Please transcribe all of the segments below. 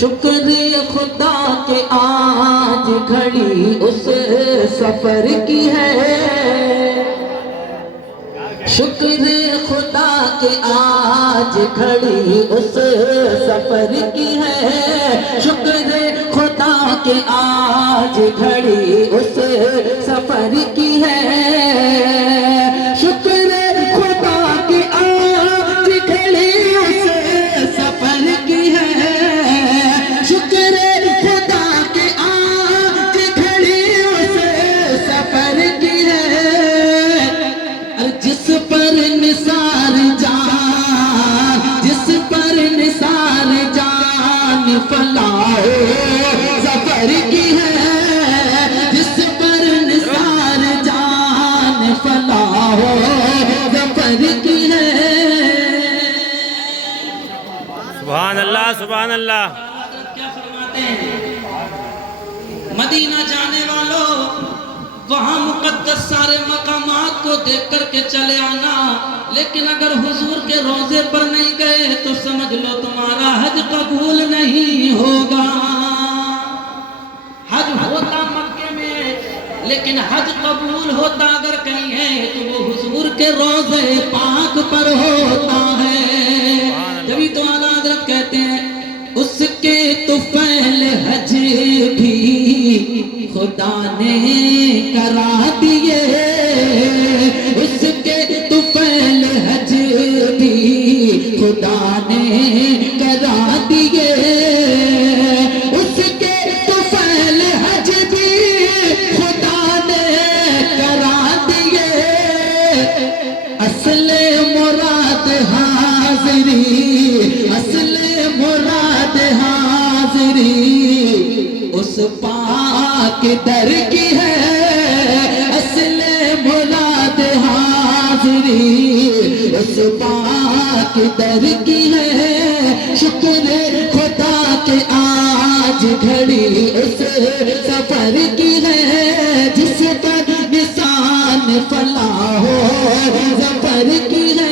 شکر خدا کہ آج گھڑی اس سفر کی ہے، شکر خدا کہ آج گھڑی اس سفر کی ہے، شکر خدا کہ آج گھڑی اس سفر کی ہے، شکر خدا کہ آج گھڑی اس سفر کی ہے، شکر خدا کہ آج گھڑی اس سفر کی ہے، جس پر نثار جان، جس پر نثار جان فلاح ظفر کی ہے، جس پر نثار جان فلاح ظفر کی ہے۔ سبحان اللہ سبحان اللہ۔ کیا فرماتے ہیں؟ مدینہ جانے والوں، وہاں مقدس سارے مقامات کو دیکھ کر کے چلے آنا، لیکن اگر حضور کے روضے پر نہیں گئے تو سمجھ لو تمہارا حج قبول نہیں ہوگا۔ حج ہوتا مکے میں، لیکن حج قبول ہوتا اگر کہیں ہے تو وہ حضور کے روضے پاک پر ہوتا ہے۔ جبھی تو اعلیٰ حضرت کہتے ہیں اس کے طفیل حج بھی خدا نے کرا دیے، اس کے طفیل حج بھی خدا نے کرا دیے، اس کے طفیل حج بھی خدا نے کرا دیے، اصل مراد حاضری، اصل مراد حاضری اس پاک در کی ہے، اصل مراد حاضری اس پاک در کی ہے، شکر خدا کہ آج گھڑی اس سفر کی ہے، جس پر نشان فلاح ظفر کی ہے،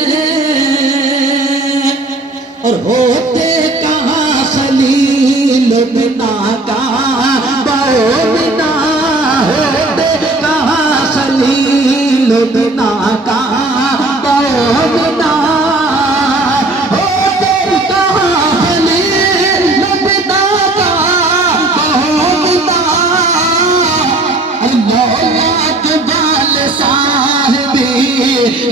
اور ہوتے کہاں خلیل بنا کا بنا، ہوتے کہاں خلیل بنا کا بنا، ہوتے کہاں خلیل بنا کا بنا، لولا کے بال صاحبی،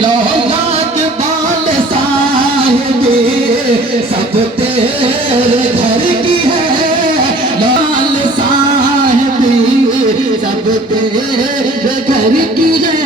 لولا کے بال صاحبی سب تیرے گھر کی ہے، لال صاحبی سب تیرے گھر کی ہے۔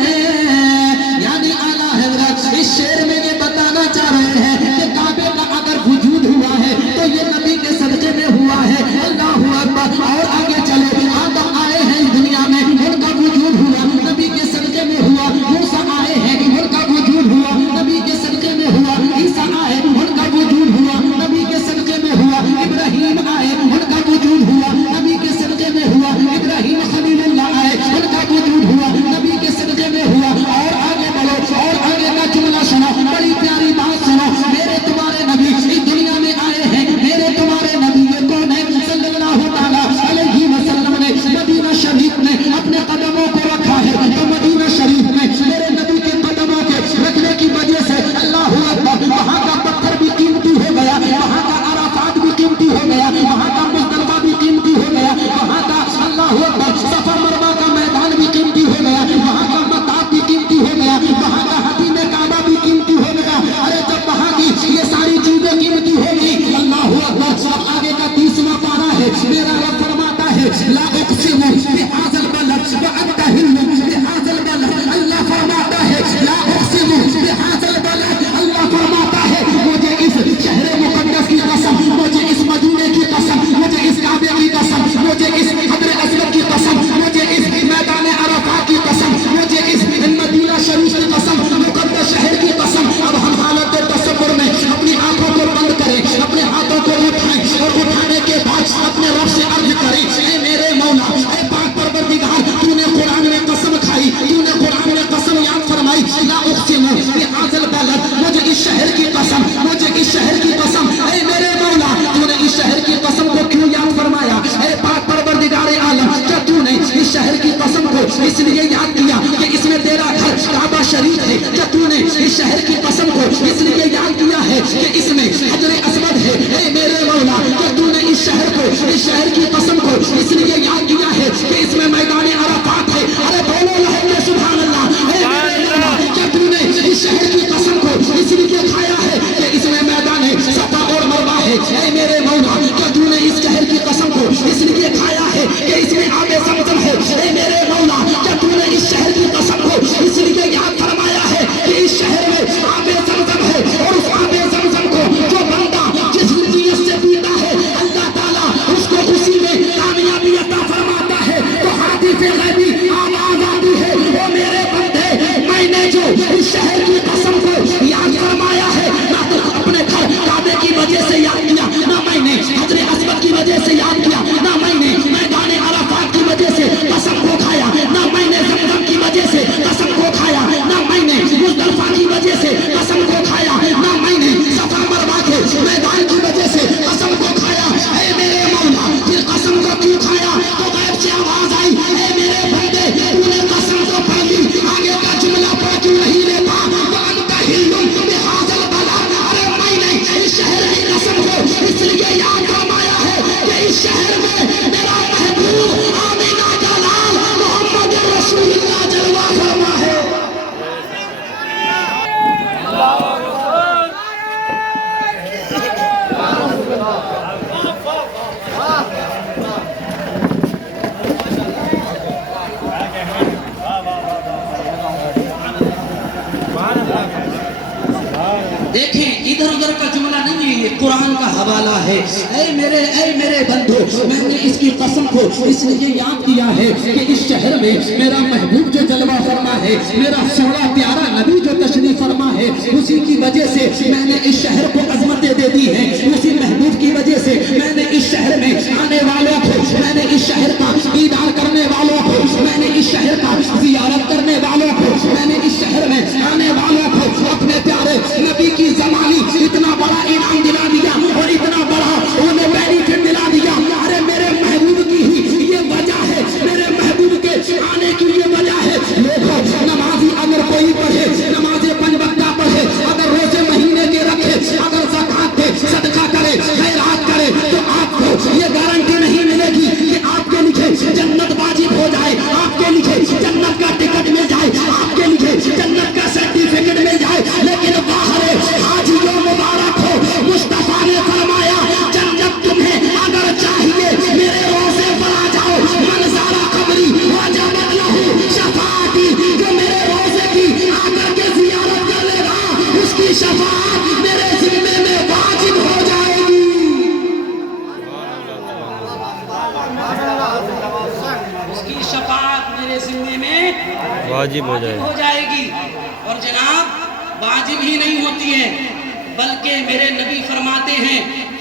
یعنی اعلیٰ حضرت اس شعر میں یہ بتانا چاہ رہے ہیں کہ کعبے کا اگر وجود ہوا ہے تو یہ نبی کے صدقے میں ہوا ہے۔ اللہ اکبر۔ اور آگے چلے، آدم آئے ہیں اس دنیا میں، ان کا وجود ہوا نبی کے صدقے میں ہوا، موسیٰ آئے ہیں ان کا وجود ہوا نبی کے صدقے میں ہوا، عیسیٰ آئے ان کا وجود ہوا نبی کے صدقے میں ہوا، ابراہیم آئے ان کا وجود ہوا نبی کے صدقے میں ہوا، ابراہیم خلیل اللہ آئے ان کا وجود ہوا نبی کے صدقے میں ہوا۔ اور آگے بڑھو، اور آگے کا جملہ سنو، بڑی پیاری بات سنو، میرے تمہارے نبی اس دنیا میں آئے ہیں، میرے تمہارے نبی یہ کون ہے؟ صلی اللہ تعالیٰ علیہ وسلم نے مدینہ شریف میں اپنے قدموں کو رکھا ہے، تو مدینہ شریف میں میرے نبی کے قدموں کے رکھنے کی وجہ سے اللہ اکبر، وہاں کا پتھر بھی قیمتی ہو گیا، وہاں کا عرفات بھی قیمتی ہو گیا، وہاں کا مزدلفہ بھی قیمتی ہو گیا، وہاں کا اللہ اکبر صفا مروا کا میدان بھی قیمتی ہو گیا، وہاں کا مطاف بھی قیمتی ہو گیا، وہاں کا حتیم کعبہ بھی قیمتی ہو گیا۔ ارے جب وہاں کی یہ ساری چیزیں قیمتی ہوگی، اللہ اکبر۔ اب آگے کا 30واں پارہ ہے، میرا رب فرماتا ہے لا اقسم بهذا البلد وانت حل بهذا البلد، اللہ فرماتا ہے لا اقسم بهذا البلد، اللہ فرماتا ہے مجھے اس شہر مقدس کی قسم، مجھے اس مدینے کی قسم، مجھے اس کعبے کی قسم، مجھے اس حجر اسود کی قسم، مجھے اس میدان عرفات کی قسم، مجھے اس مدینہ شریف کی قسم، مقدس شہر کی قسم۔ اب ہم حالت تصور میں اپنی آنکھوں کو بند کریں، اپنے ہاتھوں کو اٹھائیں اور اٹھانے کے بعد اپنے رب سے عرض کریں، اے میرے مولا، اے پاک پروردگار، تو نے قرآن میں اس لیے یاد کیا کہ اس میں تیرا گھر کعبہ شریف ہے. کیا تو نے اس شہر کی قسم کو اس لیے یاد کیا ہے کہ اس میں حجر اسود ہے. اے میرے مولا کیا تو نے اس شہر کو اس شہر کی قسم کو اس لیے یاد کیا ہے کہ اس میں میدان عرفات ہے. ارے بولو لہو سبحان اللہ. اے میرے مولا کیا تو نے اس شہر کی قسم کو اس لیے کھایا ہے کہ اس میں میدان صفا اور مروہ ہے. اے میرے مولا کیا تو نے اس شہر کی قسم کو اس لیے کھایا ہے کہ اس میں آب زمزم ہے. اے میرے مولا کیا تو نے اس شہر کی قسم کو اس لیے یاد فرمایا ہے کہ اس شہر میں آب زمزم ہے اور اس آب زمزم کو جو بندہ جس نیت سے پیتا ہے اللہ تعالیٰ اس کو اسی میں کامیابی عطا فرماتا ہے. تو ہاتھی سے غیبی آواز آتی ہے او میرے بندے میں نے جو اس شہر کی قسم کو یاد فرمایا ہے نہ تو اپنے گھر کعبے کی وجہ سے یاد کیا, نہ میں نے حجر اسود کی وجہ سے یاد کیا, نہ میں نے میدان عرفات کی وجہ سے قسم کو کھایا, نہ میں نے زمزم کی وجہ سے قسم کو کھایا, نہ میں نے مزدلفہ کی وجہ سے قسم کو کھایا, نہ میں نے صفا مروہ کے میدان کی وجہ سے قسم کو کھایا. اے میرے مولا پھر قسم کو کیوں کھایا؟ تو غیب سے آواز آئی اے میرے بندے تو نے قسم کو پڑھ لی, آگے کا جملہ پڑھ کیوں نہیں لیتا؟ وَأَنْتَ حِلٌّ بِهَٰذَا الْبَلَدِ. ارے میں نے اس شہر کی قسم کو اس لیے یاد فرمایا ہے کہ اس شہر میں میرا محبوب آمینہ کا لال محمد رسول اللہ جلوہ فرما ہے. دیکھیں ادھر ادھر کا جملہ نہیں ہے, یہ قرآن کا حوالہ ہے. اے میرے بندھو میں نے اس کی قسم کو اس لیے یاد کیا ہے کہ اس شہر میں میرا محبوب جو جلوہ فرما ہے, میرا سونا پیارا نبی جو تشریف فرما ہے, اسی کی وجہ سے میں نے اس شہر کو عظمتیں دے دی ہیں. اسی محبوب کی وجہ سے میں نے اس شہر میں آنے والوں کو, میں نے اس شہر کا دیدار کرنے والوں کو, میں نے اس شہر کا زیارت کرنے والوں کو, میں نے اس شہر میں آنے والوں کو اپنے پیارے نبی کی زمانی اتنا بڑا انعام دلا دیا اور اتنا بڑا انہیں بینیفٹ دلا دیا. ارے میرے محبوب کی ہی یہ وجہ ہے, میرے محبوب کے آنے کی یہ وجہ ہے. دیکھو نمازی اگر کوئی پڑھے, نماز 5 وقتہ پڑھے, اگر روزے مہینے کے رکھے, اگر زکات دے, صدقہ کرے, خیرات کرے, تو آپ کو یہ گارنٹی نہیں ملے گی کہ آپ کے لیے جنت واجب ہو جائے, آپ کے لیے جنت کا ٹکٹ مل جائے, آپ کے لیے جنت کا سرٹیفکیٹ مل جائے. لیکن باہر حاجیوں مبارک ہو, مصطفیٰ نے فرمایا جنت تمہیں اگر چاہیے میرے روزے پر آ جاؤ. من زارا قبری وجبت لہ شفاعتی. جو میرے روزے کی آ کر کے زیارت کر لے گا اس کی شفاعت میرے ذمے میں واجب ہو جائے گی. اس کی شفاعت میرے ذمے میں واجب ہو جائے گی. اور جناب واجب ہی نہیں ہوتی ہے بلکہ میرے نبی فرماتے ہیں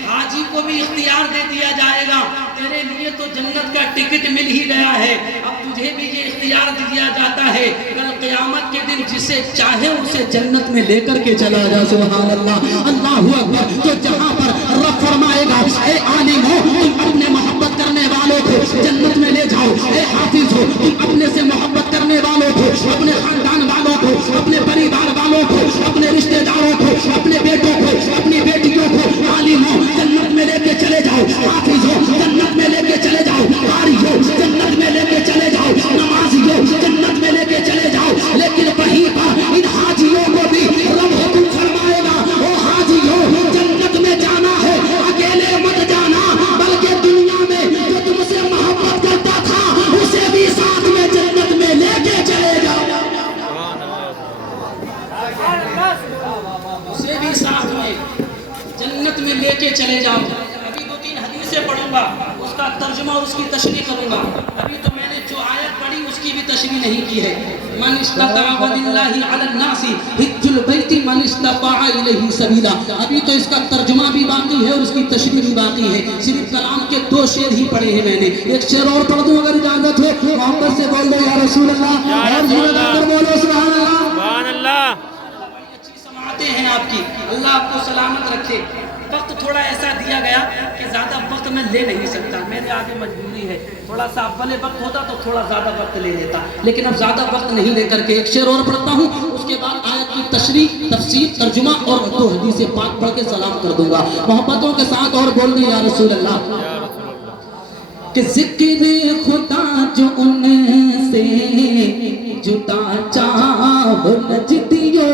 حاجی کو بھی اختیار دے دیا جائے گا. تیرے لیے تو جنت کا ٹکٹ مل ہی گیا ہے, اب تجھے بھی یہ اختیار دیا جاتا ہے کل قیامت کے دن جسے چاہے اسے جنت میں لے کر کے چلا جا. سبحان اللہ, اللہ اکبر. تو جہاں پر رب فرمائے گا اے عالم ہو تم اپنے محبت کرنے والوں کو جنت میں لے جاؤ, اے حافظ ہو تم اپنے سے محبت کرنے والوں کو, اپنے خاندان والوں کو, اپنے پریوار والوں کو, اپنے رشتہ داروں کو, اپنے بیٹوں کو, اپنی بیٹیوں کو, عالم ہو جنت میں لے کے چلے جاؤ, حافظ ہو جنت میں لے کے چلے جاؤ, قاری ہو جنت میں لے کے چلے جاؤ, نمازی ہو جنت میں لے کے چلے جاؤ. لیکن وہیں پر ان حاجیوں کو بھی رب حکم فرمائے گا او حاجیوں جنت میں جانا ہے اکیلے مت جانا, بلکہ دنیا میں جو تم سے محبت کرتا تھا اسے بھی ساتھ میں جنت میں لے کے چلے جاؤ, اسے بھی ساتھ میں جنت میں لے کے چلے جاؤ. ابھی 2-3 حدیثیں پڑھوں گا, اس کا ترجمہ اور اس کی تشریح کروں گا. ابھی تو میں نے جو آیت پڑھی اس کی بھی تشریح نہیں کی ہے. من استطاع وللہ علی الناس حج البیت من استطاع الیہ سبیلا. ابھی تو اس کا ترجمہ بھی باقی ہے اور اس کی تشریح بھی باقی ہے. صرف کلام کے 2 شعر ہی پڑھے ہیں میں نے. ایک شعر اور پڑھ دوں اگر اجازت ہو, محبت سے بول دو یا رسول اللہ, اور زیادہ کر بولو سبحان اللہ. سبحان اللہ. بڑی اچھی سماعتیں ہیں آپ کی, اللہ آپ کو سلامت رکھے. وقت تھوڑا ایسا دیا گیا کہ زیادہ وقت میں لے نہیں سکتا، میرے آگے مجبوری ہے، تھوڑا سا اولے وقت ہوتا تو تھوڑا زیادہ وقت لے لیتا، لیکن اب زیادہ وقت نہیں لے کر کے ایک شعر اور پڑھتا ہوں، اس کے بعد آیت کی تشریح، تفسیر، ترجمہ اور دو حدیث پاک پڑھ کے سلام کر دوں گا محبتوں کے ساتھ، اور بول دیں یا رسول اللہ کہ ذکر خدا جو ان سے جدا چاہو نجدیو،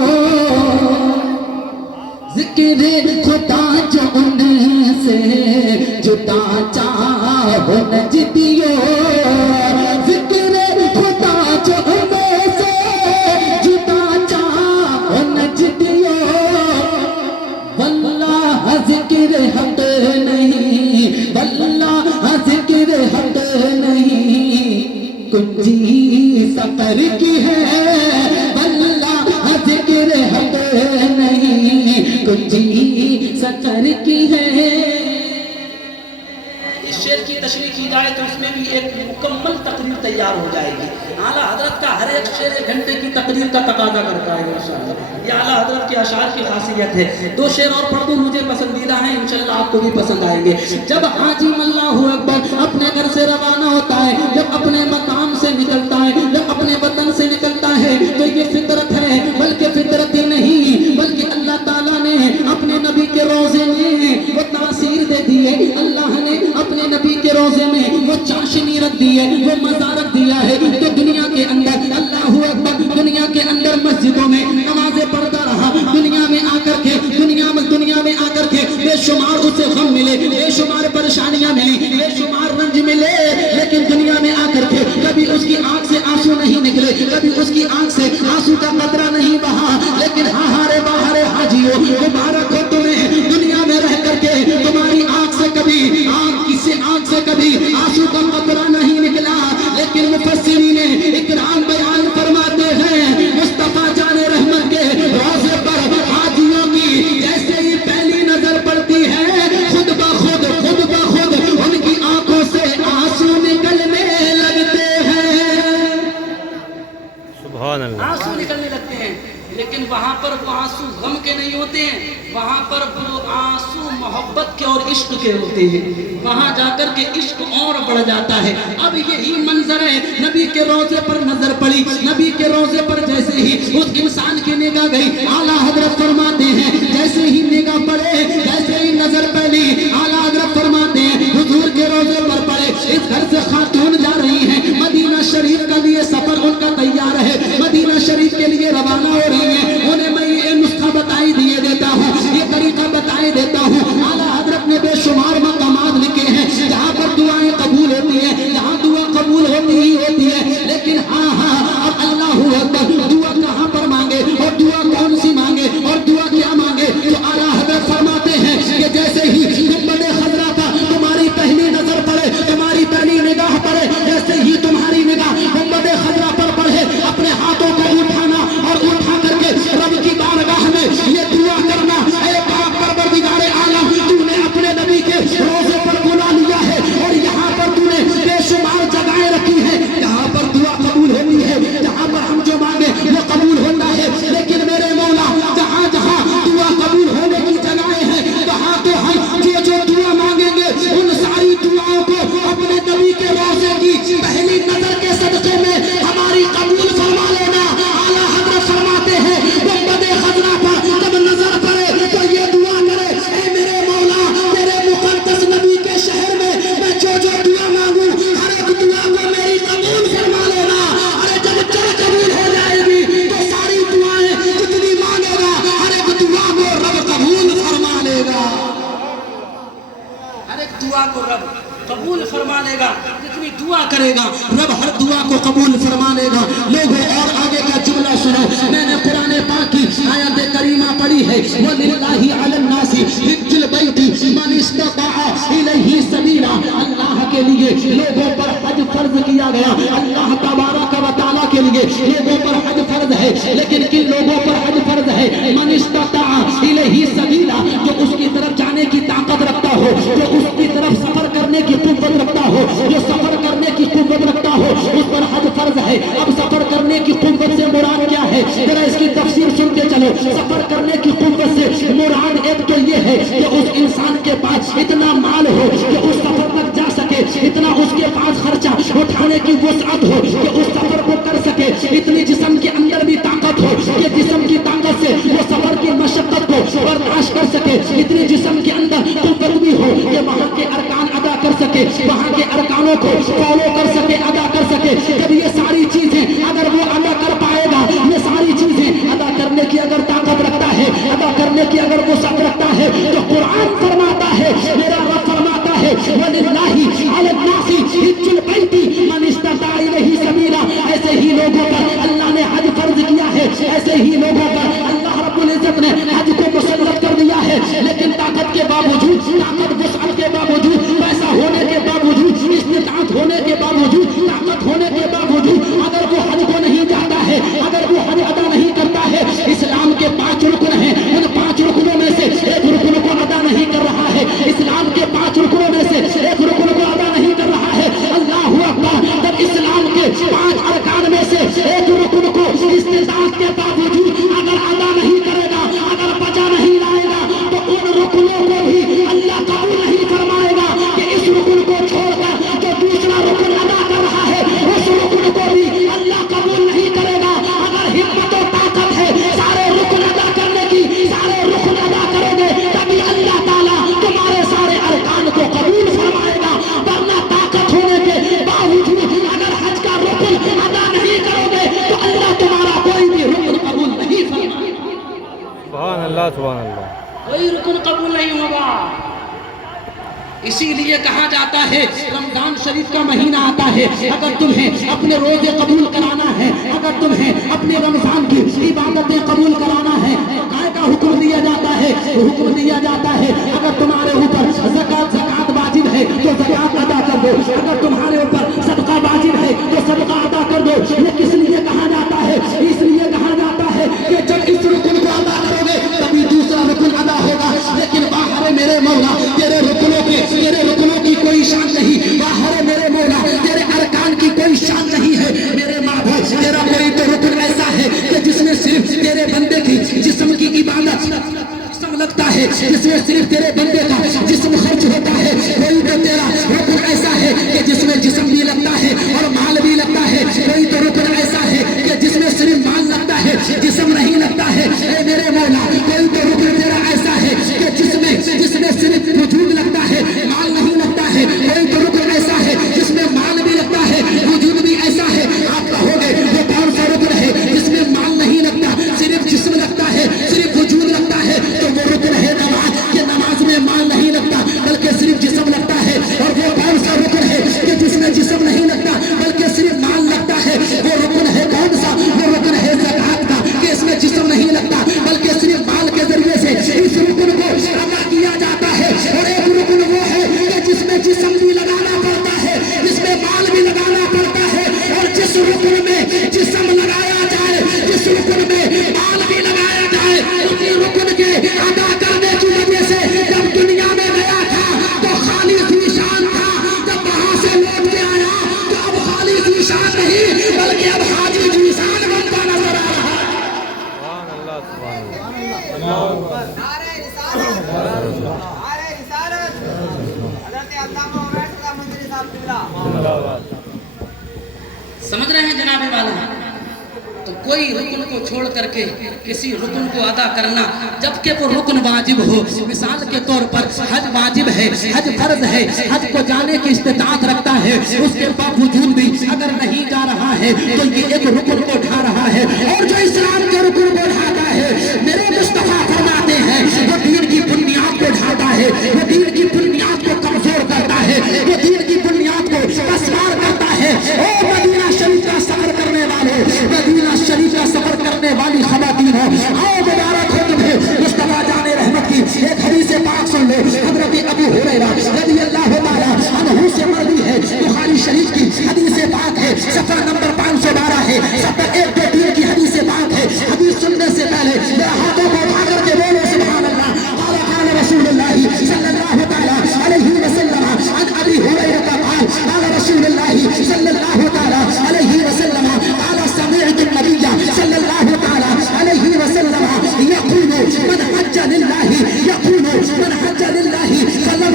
ذکر خدا جو ان سے جدا چاہو نجدیو، ذکر خدا جو ان سے جدا چاہو نجدیو، واللہ ذکر حق نہیں، واللہ ذکر حق نہیں، کنجی سفر کی ہے، واللہ ذکر حق نہیں، کنجی سفر کی ہے۔ اس شعر کی تشریح کی جائے تو اس میں بھی ایک مکمل تقریر تیار ہو جائے گی۔ اعلیٰ حضرت کا ہر ایک شعر 1 گھنٹے کی تقریر کا تقاضا کرتا ہے انشاءاللہ، یہ اعلیٰ حضرت کے اشعار کی خاصیت ہے۔ 2 شعر اور پڑھ دوں، مجھے پسندیدہ ہیں، انشاءاللہ آپ کو بھی پسند آئیں گے۔ جب حاجی اللہ اکبر اپنے گھر سے روانہ ہوتا ہے، جب اپنے مقام سے نکلتا ہے، جب اپنے وطن سے نکلتا ہے، تو یہ فطرت ہے، بلکہ فطرت ہی نہیں بلکہ اللہ تعالیٰ نے اپنے نبی کے روزے میں وہ تاثیر دے دی ہے، اللہ نے اپنے نبی کے روزے میں وہ چاشنی رکھ دی ہے، وہ مزہ رکھ دیا ہے کہ دنیا کے اندر اللہ اکبر، دنیا کے اندر مسجدوں میں نمازیں پڑھتا رہا، دنیا میں آ کر کے بے شمار اسے غم ملے، بے شمار پریشانیاں ملی، بے شمار رنج ملے، لیکن دنیا میں آ کر کے کبھی اس کی آنکھ سے آنسو نہیں نکلے، کبھی اس کی آنکھ سے آنسو کا قطرہ نہیں بہا، لیکن ہارے باہرے حاجیوں مبارک ہو تمہیں، دنیا میں رہ کر کے تمہاری آنکھ سے کبھی آنسو کا قطرہ نہیں نکلا، لیکن مفسرین اکرام بیان فرماتے ہیں مصطفیٰ جان رحمت کے روزے پر حاجیوں کی جیسے ہی پہلی نظر پڑتی ہے، خود بخود ان کی آنکھوں سے آنسو نکلنے لگتے ہیں، سبحان اللہ، آنسو نکلنے لگتے ہیں۔ لیکن وہاں پر وہ آنسو غم کے نہیں ہوتے ہیں، وہاں پر وہ آنسو محبت کے اور عشق کے ہوتے ہیں، وہاں جا کر کے عشق اور بڑھ جاتا ہے۔ اب یہی منظر ہے، نبی کے روزے پر نظر پڑی، نبی کے روزے پر جیسے ہی اس انسان کی نگاہ گئی، اعلیٰ حضرت فرماتے ہیں جیسے ہی نگاہ پڑے، جیسے ہی نظر پڑی، اعلیٰ حضرت فرماتے ہیں حضور کے روزے پر پڑے، اس گھر سے خاتون جا رہی ہیں، مدینہ شریف کا لیے سفر ان کا تیار ہے، مدینہ شریف کے لیے روانہ ہو رہی ہیں، انہیں میں یہ نسخہ بتائی دیتا ہوں، یہ طریقہ بتائی دیتا ہوں۔ اعلیٰ حضرت نے بے شمار مقامات لکھے ہیں جہاں پر دعائیں قبول ہوتی ہیں، جہاں دعا قبول ہوتی ہی ہوتی ہے، لیکن ہاں اب اللہ اکبر، دعا کہاں پر مانگے اور دعا کون سی مانگے اور دعا کیا مانگے؟ تو اعلیٰ حضرت فرماتے ہیں کہ جیسے ہی گنبد خضرا پر تمہاری پہلی نظر پڑے، تمہاری پہلی نگاہ پڑے، جیسے ہی تمہاری نگاہ گنبد خضرا پر پڑے، اپنے ہاتھوں کو اٹھانا اور اٹھا کر کے رب کی بارگاہ میں یہ دعا کرنا، اے پاک پروردگار عالم، تو نے اپنے نبی کے روزے پر بلا لیا ہے اور یہاں پر تو نے بے شمار جگہیں رکھی ہیں جہاں پر دعا قبول ہوتی ہے، جہاں پر ہم جو مانگے وہ قبول ہوتا ہے، لیکن میرے مولا جہاں جہاں دعا قبول ہونے کی جگہیں ہیں، وہاں تو ہم جو دعا مانگیں گے ان ساری دعاؤں کو اپنے نبی کے روزے کی پہلی نظر کے صدقے میں ہماری قبول فرما لینا۔ اعلیٰ حضرت فرماتے ہیں گنبد خضرا پر جب نظر پڑے تو یہ دعا کرے، اے میرے مولا تیرے مقدس نبی کے شہر میں میں جو دعا مانگوں ہر ایک دعا کو میری قبول فرما لینا۔ ارے جب قبول ہو جائے گی تو ساری دعائیں جتنی مانگے گا ہر ایک دعا کو رب قبول فرما لے گا، ہر ایک دعا کو رب قبول فرما لے گا، جتنی دعا کرے گا رب ہر دعا کو قبول فرما لے گا۔ لوگوں اور آگے کا جملہ سنو، میں نے قرآن پاک کی آیت کریمہ پڑھی ہے، وَلِلَّهِ عَلَى النَّاسِ حِجُّ الْبَيْتِ مَنِ اسْتَطَاعَ إِلَيْهِ سَبِيلًا، اللہ کے لیے لوگوں پر حج فرض کیا گیا، اللہ تبارک و تعالیٰ کے لیے لوگوں پر حج فرض ہے، لیکن کن لوگوں پر حج فرض ہے؟ مَنِ اسْتَطَاعَ إِلَيْهِ سَبِيلًا، جو اس کی طرف جانے کی طاقت رکھتا ہو، جو اس کی طرف سفر کرنے کی قوت رکھتا ہو، جو سفر کرنے کی قوت رکھتا ہو اس پر حج فرض ہے۔ اب سفر کرنے کی قوت سے مراد کیا ہے؟ ذرا اس کی تفسیر سن کے چلو۔ سفر کرنے کی قوت سے مراد ایک تو یہ ہے کہ اس انسان اتنا مال ہو کہ اس سفر تک جا سکے, اتنا اس کے پاس خرچہ اٹھانے کی وسعت ہو کہ اس سفر کو کر سکے, اتنی جسم کے اندر بھی طاقت ہو کہ جسم کی طاقت سے وہ سفر کی مشقت کو برداشت کر سکے, اتنی جسم کے اندر قوت بھی ہو کہ وہاں کے ارکان ادا کر سکے, وہاں کے ارکانوں کو فالو کر سکے, ادا کر سکے. جب یہ ساری چیزیں اگر وہ ادا کر پائے گا, یہ ساری چیزیں ادا کرنے کی اگر طاقت رکھتا ہے, ادا کرنے کی اگر وسعت رکھتا ہے, تو قرآن فرماتا ہے, میرا رب فرماتا ہے وَلِلَّهِ عَلَى النَّاسِ حِجُّ الْبَيْتِ مَنِ اسْتَطَاعَ إِلَيْهِ سَبِيلًا. ایسے ہی لوگوں پر اللہ نے حج فرض کیا ہے, ایسے ہی لوگوں پر اللہ رب العزت نے حج کو مسلط کر دیا ہے. لیکن طاقت کے باوجود, طاقت وسعت کے باوجود, پیسہ ہونے کے باوجود, استطاعت ہونے کے باوجود, طاقت ہونے کے باوجود اگر وہ حج کو نہیں جاتا ہے, اگر وہ حج ادا نہیں کرتا ہے, اسلام کے 5 رکن ہیں, ان 5 رکنوں میں سے ایک رکن کو ادا نہیں کر رہا ہے, اسلام کے 5 رکنوں میں سے ایک رکن کو ادا نہیں کر رہا ہے. اللہ اکبر. جب اسلام کے 5 ارکان میں سے ایک رکن کو استطاعت کے باوجود اگر ادا نہیں کرے گا, اگر بچا نہیں لائے گا, تو ان رکنوں کو بھی اللہ قبول نہیں فرمائے گا کہ اس رکن کو چھوڑ کر جو دوسرا رکن ادا کر رہا ہے اس رکن کو بھی اللہ قبول نہیں کرے گا. اگر ہمت و طاقت ہے سارے رکن ادا کرنے کی, سارے رکن ادا کرو گے تبھی اللہ تعالیٰ تمہارے سارے ارکان کو قبول فرمائے گا. ورنہ طاقت ہونے کے باوجود اگر حج کا رکن ادا نہیں کرو گے تو اللہ تمہارا کوئی بھی رکن قبول نہیں فرمائے گا. سبحان اللہ, سبحان اللہ. کوئی رکن قبول نہیں ہوگا. اسی لیے کہا جاتا ہے رمضان شریف کا مہینہ آتا ہے, اگر تمہیں اپنے روزے قبول کرانا ہے, اگر تمہیں اپنے رمضان کی عبادتیں قبول کرانا ہے, گائے کا حکم دیا جاتا ہے, حکم دیا جاتا ہے اگر تمہارے اوپر زکات واجب ہے تو زکات ادا کر دو, اگر تمہارے اوپر صدقہ واجب ہے تو صدقہ ادا کر دو. یہ کس لیے کہا جاتا ہے؟ اس لیے کہا جاتا ہے کہ جب اس رکن کو ادا کرو گے تبھی دوسرا رکن ادا ہوگا. لیکن باہر میرے مولا تیرے رکنوں کی کوئی شان نہیں, باہر میرے مولا تیرے ارکان کی کوئی شان نہیں ہے. میرے معبود تیرا کوئی تو رکن ایسا ہے کہ جس میں صرف تیرے بندے کی جسم کی عبادت لگتا ہے, جس میں صرف تیرے بندے کا جسم خرچ ہوتا ہے. کوئی تو تیرا رکن ایسا ہے کہ جس میں جسم بھی لگتا ہے اور مال بھی لگتا ہے. کوئی تو رکن ایسا ہے کہ جس میں صرف مال لگتا ہے, جسم نہیں لگتا ہے. اے میرے مولا کوئی تو رکن تیرا ایسا ہے کہ جس میں صرف وجود لگتا ہے, مال نہیں لگتا ہے. کوئی تو رکن ایسا ہے جس میں مال بھی لگتا ہے, وجود بھی ایسا ہے. آپ کہو گے وہ کون سا رکن ہے جس میں مال نہیں لگتا, صرف جسم لگتا ہے, صرف وجود لگتا ہے؟ تو وہ رکن ہے نماز, کہ نماز میں مال نہیں لگتا بلکہ صرف جسم لگتا ہے. اور وہ کون سا رکن ہے کہ جس میں جسم نہیں لگتا بلکہ صرف مال لگتا ہے؟ وہ رکن ہے کون سا؟ وہ رکن ہے زکات کا, کہ اس میں جسم نہیں لگتا بلکہ صرف مال کے ذریعے سے اس رکن کو ادا کیا جاتا ہے. اور ایک رکن وہ ہے کہ جس میں جسم بھی لگانا پڑتا ہے, جس میں مال بھی لگانا پڑتا ہے. اور جس رکن میں جسم لگایا جائے, جس رکن میں مال بھی لگایا جائے, اسی رکن کے ادا کرنے کی وجہ سے جب دنیا میں گیا تھا تو خالی ذیشان تھا, جب وہاں سے لوٹ کے آیا تو اب خالی ذیشان نہیں بلکہ اب حاجی ذیشان بنتا نظر آ رہا ہے. سبحان اللہ, سبحان اللہ. سمجھ رہے ہیں جناب والا؟ تو کوئی رکن کو چھوڑ کر کے کسی رکن کو ادا کرنا, جبکہ وہ رکن واجب ہو. مثال کے طور پر حج واجب ہے, حج فرض ہے, حج کو جانے کی استطاعت رکھتا ہے, اس کے باوجود بھی اگر نہیں جا رہا ہے تو یہ ایک رکن کو اٹھا رہا ہے. اور جو اسلام کے رکن کو اٹھاتا ہے, میرے مصطفیٰ فرماتے ہیں وہ دین کی بنیاد کو اٹھاتا ہے, وہ دین کی بنیاد کو کمزور کرتا ہے, وہ دین کی بنیاد کو پسمار کرتا ہے. او مدینہ شریف کا سفر کرنے والے, مدینہ شریف کا سفر کرنے والی خواتین ہو, آؤ مبارک ہو تمہیں مصطفیٰ جان رحمت کی ایک حدیث پاک سن لو. حضرت ابو ہریرہ رضی اللہ تعالیٰ عنہ سے مروی ہے, بخاری شریف کی حدیث پاک ہے, صفحہ نمبر 512 ہے, صفحہ 123 کی حدیث پاک ہے. حدیث سننے سے پہلے میرا ہاتھوں کو اٹھا کر کے بولو سبحان اللہ. قال قال رسول اللہ صلی اللہ تعالیٰ علیہ وسلم عن ابی ہریرہ قال قال رسول اللہ صلی اللہ تعالیٰ علیہ وسلم قال سمعت النبي صلی اللہ تعالیٰ علیہ وسلم يقول من حج للہ فلم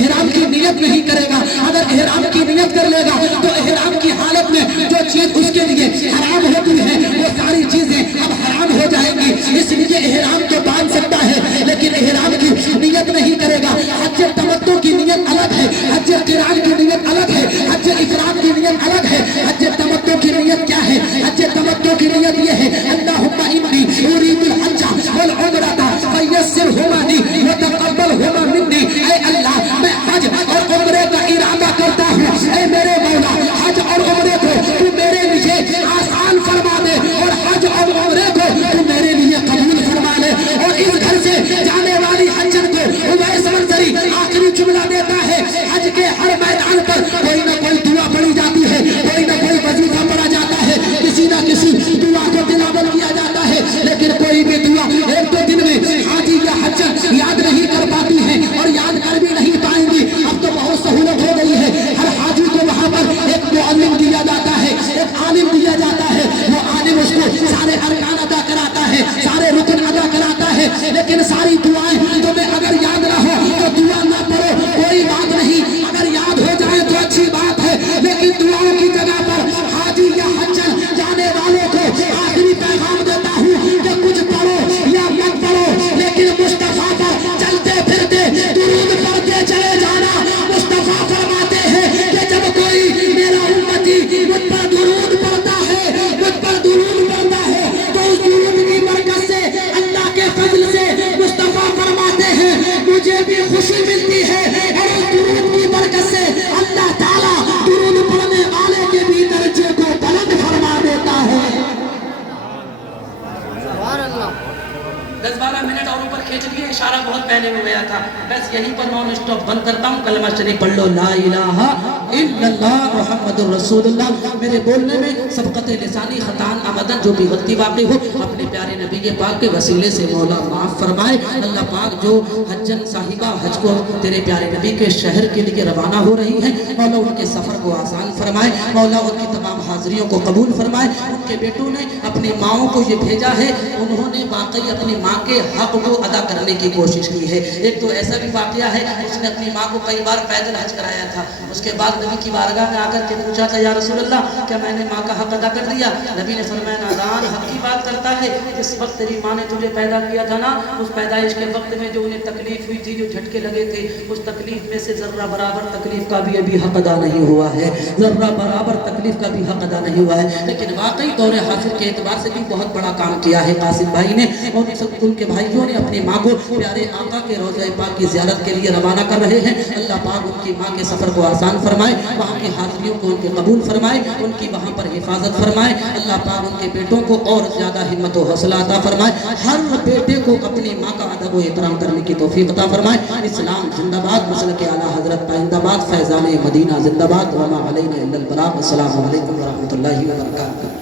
احرام کی نیت نہیں کرے گا، اگر احرام کی نیت کر لے گا تو احرام کی حالت میں جو چیز اس کے لیے حرام ہوتی ہے وہ ساری چیزیں اب حرام ہو جائیں گی، اس لیے احرام تو باندھ سکتا ہے لیکن احرام کی نیت نہیں کرے گا۔ حج تمتع کی نیت الگ ہے، حج قران کی نیت الگ ہے، حج افراد کی نیت الگ ہے۔ حج تمتع کی نیت کیا ہے؟ حج تمتع کی نیت یہ ہے اللہم انی ارید الحج والعمرۃ فیسرہما لی وتقبلہما منی، اے اللہ میں حج اور عمرے کا ارادہ کرتا ہوں، اے میرے مولا حج اور عمرے کو تو میرے لیے آسان فرما دے اور حج اور عمرے کو تو میرے لیے قبول فرما لے۔ اور اس گھر سے جانے والی حجن کو اویس منظری آخری جملہ دیتا ہے، حج کے ہر میدان پر کوئی نہ کوئی دعا پڑھی جاتی ہے، کوئی نہ کوئی وظیفہ پڑھا جاتا ہے، کسی نہ کسی دعا کو تلاوت کیا جاتا ہے، لیکن کوئی بھی دعا ایک دو دن میں حاجی یا حجن یاد نہیں کر پاتی ہے اور یاد کر بھی نہیں پائیں گی۔ اب تو بہت سہولت ہو گئی ہے، ہر حاجی کو وہاں پر ایک معلم دیا جاتا ہے، ایک عالم دیا جاتا ہے، وہ عالم اس کو سارے ارکان ادا کراتا ہے، سارے رکن ادا کراتا ہے، لیکن ساری دعائیں تمہیں اگر یاد نہ ہو تو دعا نہ پڑھو، کوئی بات نہیں، اگر یاد ہو جائے تو اچھی بات ہے، لیکن دعاؤں کی جگہ پر حاجی یا حجن جانے والوں کو آخری پیغام دیتا ہوں کہ کچھ پڑھو یا مت پڑھو لیکن مصطفیٰ پر چلتے پھرتے درود پڑھتے چلے جانا۔ مصطفیٰ فرماتے ہیں کہ جب کوئی میرا امتی مجھ پر درود پڑھتا ہے، مجھ پر درود پڑھتا ہے تو اس درود کی برکت سے اللہ کے فضل سے مصطفیٰ فرماتے ہیں مجھے بھی خوشی ملتی ہے، اور اس درود کی برکت سے اللہ تعالیٰ درود پڑھنے والے کے بھی درجے کو بلند فرما دیتا ہے۔ 10-12 منٹ اور اوپر کھینچ لیے، اشارہ بہت پہلے ہو گیا تھا، بس یہیں پر نان اسٹاپ بند کرتا ہوں۔ کلمہ شریف پڑھ لو، لا الہ الا اللہ محمد الرسول اللہ۔ میرے بولنے میں سبقت لسانی خطان ابداً جو بھی غلطی واقع ہو اپنے پیارے نبی پاک کے وسیلے سے مولا معاف فرمائے۔ اللہ پاک جو حجن صاحبہ حج کو تیرے پیارے نبی کے شہر کے لیے روانہ ہو رہی ہیں، مولا ان کے سفر کو آسان فرمائے، مولا ان کی تمام حاضریوں کو قبول فرمائے۔ ان کے بیٹوں نے اپنی ماؤں کو یہ بھیجا ہے، انہوں نے واقعی اپنی ماں کے حق کو ادا کرنے کی کوشش کی ہے۔ ایک تو ایسا بھی واقعہ ہے، اس نے اپنی ماں کو کئی بار پیدل حج کرایا تھا، اس کے بعد نبی کی بارگاہ میں آ کر کے پوچھا تھا یا رسول اللہ کیا میں نے ماں کا حق ادا کر دیا؟ نبی نے فرمایا نادان حق کی بات کرتا ہے، اس وقت تیری ماں نے تجھے پیدا کیا تھا نا، اس پیدائش کے وقت میں جو انہیں تکلیف ہوئی تھی، جو جھٹکے لگے تھے، اس تکلیف میں سے ذرہ برابر تکلیف کا بھی ابھی حق ادا نہیں ہوا ہے، ذرہ برابر تکلیف کا بھی حق ادا نہیں ہوا ہے۔ لیکن واقعی دور حاضر کے اعتبار سے بھی بہت بڑا کام کیا ہے قاسم بھائی نے، اور ان کے بھائیوں نے اپنی ماں کو پیارے آقا کے روضہ پاک کی زیارت کے لیے روانہ کر رہے ہیں۔ اللہ پاک ان کی ماں کے سفر کو آسان فرمائے، وہاں کی حاضریوں کو ان کے قبول فرمائے، ان کی وہاں پر حفاظت فرمائے۔ اللہ پاک ان کے بیٹوں کو اور زیادہ ہمت و حوصلہ عطا فرمائے، ہر بیٹے کو اپنی ماں کا ادب و احترام کرنے کی توفیق عطا فرمائے۔ اسلام زندہ باد، مسلک اعلیٰ حضرت پائندہ باد، فیضان مدینہ زندہ باد، وما علینا الا البلاغ۔ السلام علیکم ورحمۃ اللہ وبرکاتہ۔